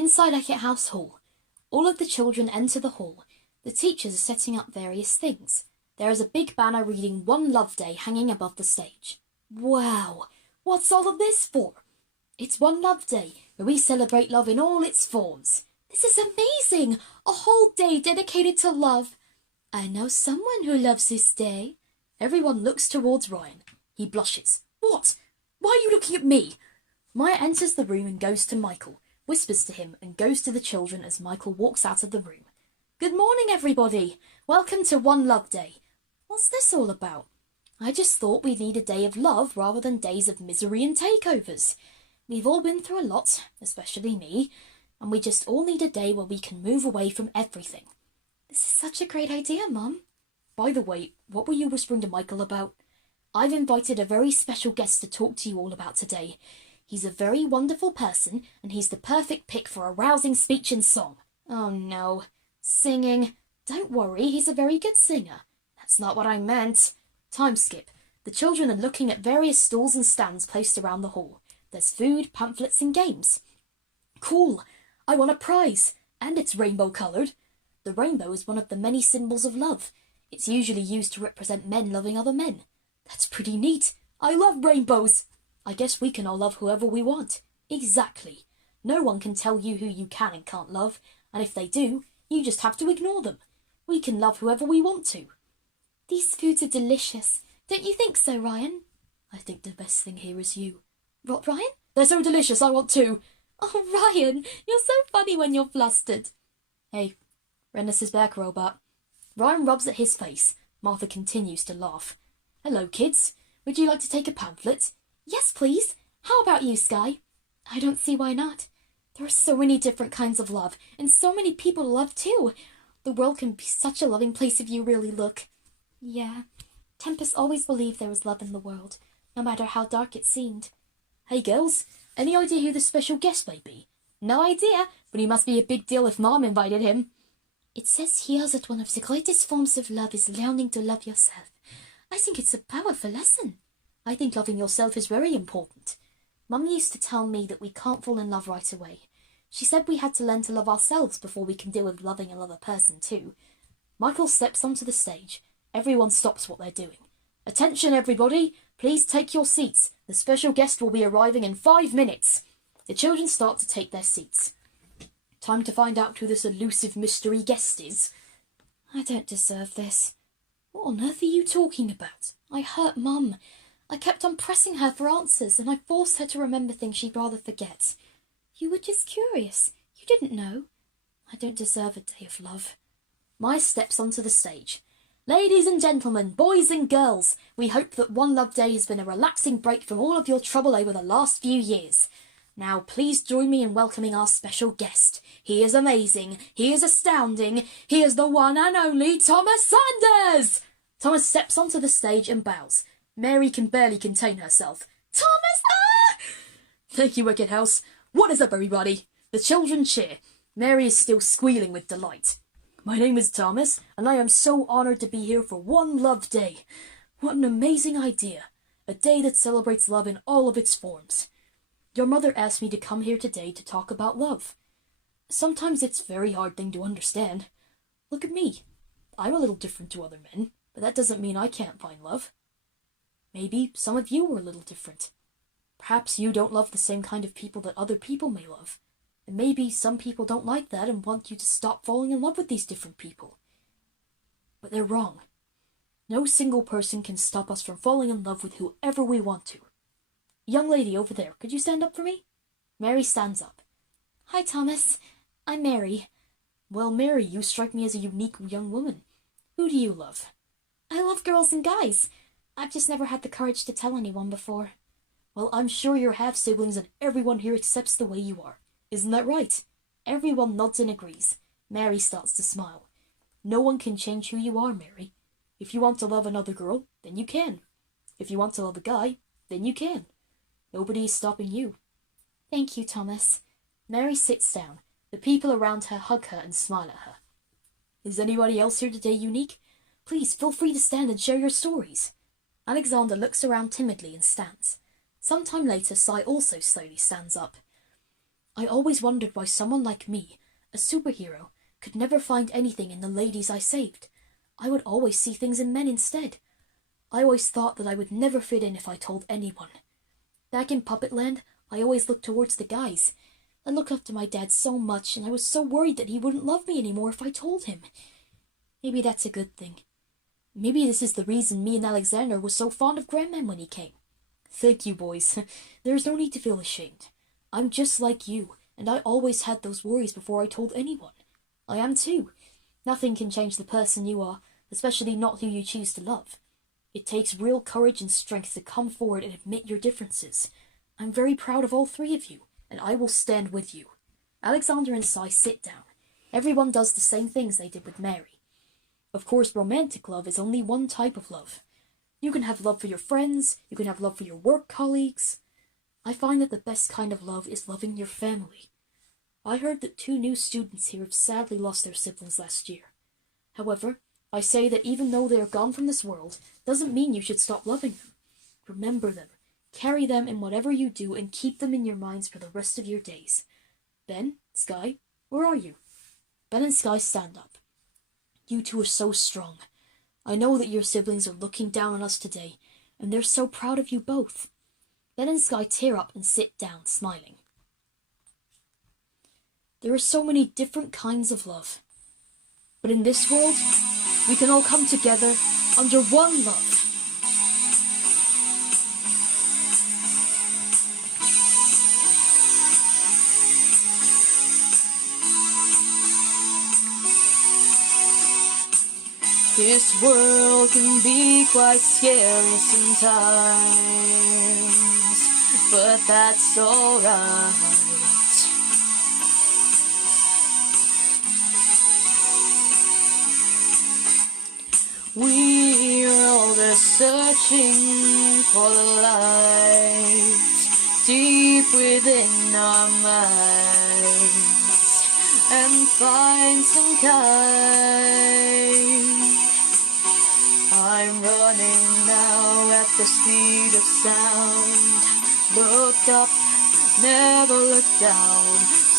Inside Eckett House Hall, all of the children enter the hall. The teachers are setting up various things. There is a big banner reading One Love Day hanging above the stage. Wow! What's all of this for? It's One Love Day, where we celebrate love in all its forms. This is amazing! A whole day dedicated to love. I know someone who loves this day. Everyone looks towards Ryan. He blushes. What? Why are you looking at me? Mya enters the room and goes to Michael, whispers to him and goes to the children as Michael walks out of the room. Good morning, everybody. Welcome to One Love Day. What's this all about? I just thought we'd need a day of love rather than days of misery and takeovers. We've all been through a lot, especially me, and we just all need a day where we can move away from everything. This is such a great idea, Mum. By the way, what were you whispering to Michael about? I've invited a very special guest to talk to you all about today. He's a very wonderful person, and he's the perfect pick for a rousing speech and song. Oh no, singing. Don't worry, he's a very good singer. That's not what I meant. Time skip. The children are looking at various stalls and stands placed around the hall. There's food, pamphlets, and games. Cool! I won a prize, and it's rainbow-coloured. The rainbow is one of the many symbols of love. It's usually used to represent men loving other men. That's pretty neat. I love rainbows. I guess we can all love whoever we want. Exactly. No one can tell you who you can and can't love, and if they do, you just have to ignore them. We can love whoever we want to. These foods are delicious. Don't you think so, Ryan? I think the best thing here is you. What, Ryan? They're so delicious, I want two. Oh, Ryan, you're so funny when you're flustered. Hey, Renus is back, robot. Ryan rubs at his face. Martha continues to laugh. Hello, kids. Would you like to take a pamphlet? Yes, please. How about you, Sky? I don't see why not. There are so many different kinds of love, and so many people to love too. The world can be such a loving place if you really look. Yeah, Tempest always believed there was love in the world, no matter how dark it seemed. Hey, girls, any idea who the special guest may be? No idea, but he must be a big deal if Mom invited him. It says here that one of the greatest forms of love is learning to love yourself. I think it's a powerful lesson. I think loving yourself is very important. Mum used to tell me that we can't fall in love right away. She said we had to learn to love ourselves before we can deal with loving another person too. Michael steps onto the stage. Everyone stops what they're doing. Attention, everybody! Please take your seats. The special guest will be arriving in 5 minutes. The children start to take their seats. Time to find out who this elusive mystery guest is. I don't deserve this. What on earth are you talking about? I hurt Mum. I kept on pressing her for answers, and I forced her to remember things she'd rather forget. You were just curious. You didn't know. I don't deserve a day of love. Mya steps onto the stage. Ladies and gentlemen, boys and girls, we hope that One Love Day has been a relaxing break from all of your trouble over the last few years. Now, please join me in welcoming our special guest. He is amazing. He is astounding. He is the one and only Thomas Sanders! Thomas steps onto the stage and bows. Mary can barely contain herself. Thomas! Ah! Thank you, Eckett House. What is up, everybody? The children cheer. Mary is still squealing with delight. My name is Thomas, and I am so honoured to be here for One Love Day. What an amazing idea. A day that celebrates love in all of its forms. Your mother asked me to come here today to talk about love. Sometimes it's a very hard thing to understand. Look at me. I'm a little different to other men, but that doesn't mean I can't find love. Maybe some of you are a little different. Perhaps you don't love the same kind of people that other people may love. And maybe some people don't like that and want you to stop falling in love with these different people. But they're wrong. No single person can stop us from falling in love with whoever we want to. Young lady over there, could you stand up for me? Mary stands up. Hi, Thomas. I'm Mary. Well, Mary, you strike me as a unique young woman. Who do you love? I love girls and guys. I've just never had the courage to tell anyone before. Well, I'm sure your half-siblings and everyone here accepts the way you are. Isn't that right? Everyone nods and agrees. Mary starts to smile. No one can change who you are, Mary. If you want to love another girl, then you can. If you want to love a guy, then you can. Nobody is stopping you. Thank you, Thomas. Mary sits down. The people around her hug her and smile at her. Is anybody else here today unique? Please feel free to stand and share your stories. Alexander looks around timidly and stands. Some time later, Sai also slowly stands up. I always wondered why someone like me, a superhero, could never find anything in the ladies I saved. I would always see things in men instead. I always thought that I would never fit in if I told anyone. Back in Puppetland, I always looked towards the guys. I looked up to my dad so much, and I was so worried that he wouldn't love me anymore if I told him. Maybe that's a good thing. Maybe this is the reason me and Alexander were so fond of Grandman when he came. Thank you, boys. There's no need to feel ashamed. I'm just like you, and I always had those worries before I told anyone. I am too. Nothing can change the person you are, especially not who you choose to love. It takes real courage and strength to come forward and admit your differences. I'm very proud of all three of you, and I will stand with you. Alexander and Cy sit down. Everyone does the same things they did with Mary. Of course, romantic love is only one type of love. You can have love for your friends, you can have love for your work colleagues. I find that the best kind of love is loving your family. I heard that 2 new students here have sadly lost their siblings last year. However, I say that even though they are gone from this world, doesn't mean you should stop loving them. Remember them, carry them in whatever you do, and keep them in your minds for the rest of your days. Ben, Sky, where are you? Ben and Sky stand up. You two are so strong. I know that your siblings are looking down on us today, and they're so proud of you both. Ben and Sky tear up and sit down, smiling. There are so many different kinds of love. But in this world, we can all come together under one love. This world can be quite scary sometimes, but that's alright. We're all just searching for the light deep within our minds and find some kind. I'm running now at the speed of sound. Look up, never look down.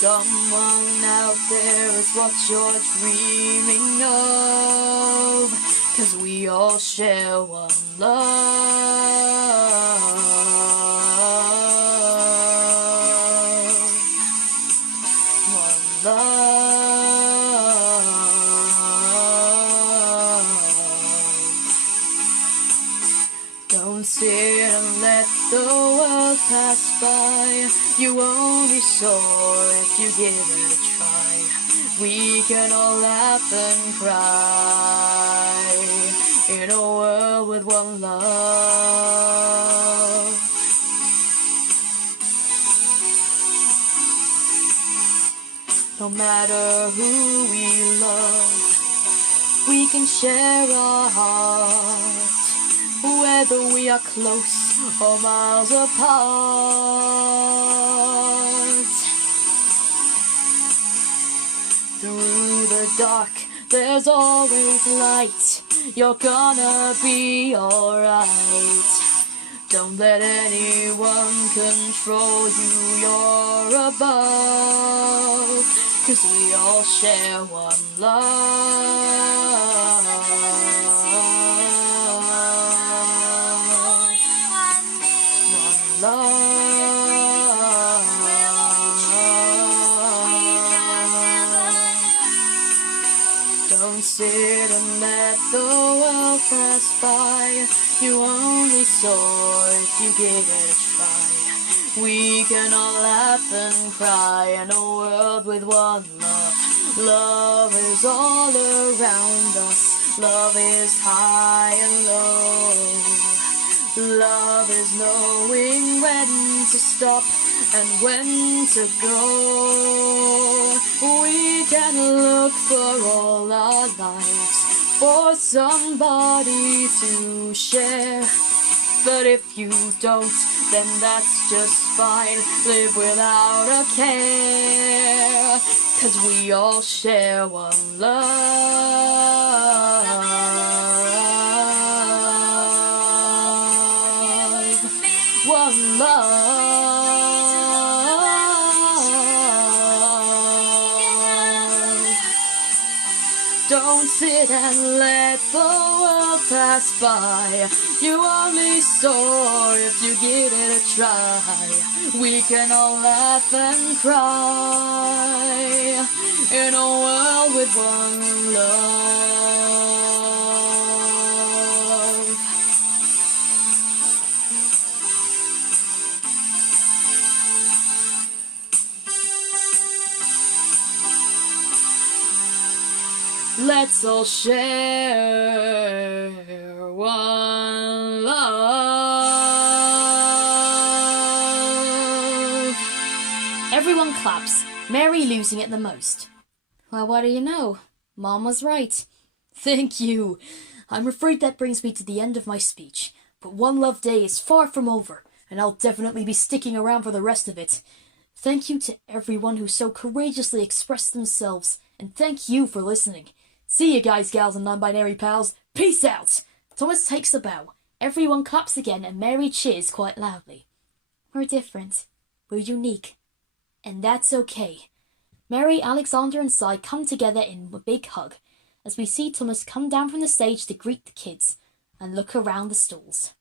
Someone out there is what you're dreaming of. 'Cause we all share one love. One love. Don't sit and let the world pass by. You only soar if you give it a try. We can all laugh and cry in a world with one love. No matter who we love, we can share our hearts, whether we are close or miles apart. Through the dark, there's always light. You're gonna be alright. Don't let anyone control you, you're above. 'Cause we all share one love. One love. Don't sit and let the world pass by. You only soar if you give it a try. We can all laugh and cry in a world with one love. Love is all around us. Love is high and low. Love is knowing when to stop and when to go. We can look for all our lives for somebody to share. But if you don't, then that's just fine. Live without a care. 'Cause we all share one love. One love. sit and let the world pass by. You only soar if you give it a try. We can all laugh and cry in a world with one love. Let's all share one love. Everyone claps, Mary losing it the most. Well, what do you know? Mom was right. Thank you. I'm afraid that brings me to the end of my speech, but One Love Day is far from over, and I'll definitely be sticking around for the rest of it. Thank you to everyone who so courageously expressed themselves, and thank you for listening. See you guys, gals, and non-binary pals. Peace out! Thomas takes a bow. Everyone claps again, and Mary cheers quite loudly. We're different. We're unique. And that's okay. Mary, Alexander, and Cy come together in a big hug, as we see Thomas come down from the stage to greet the kids and look around the stalls.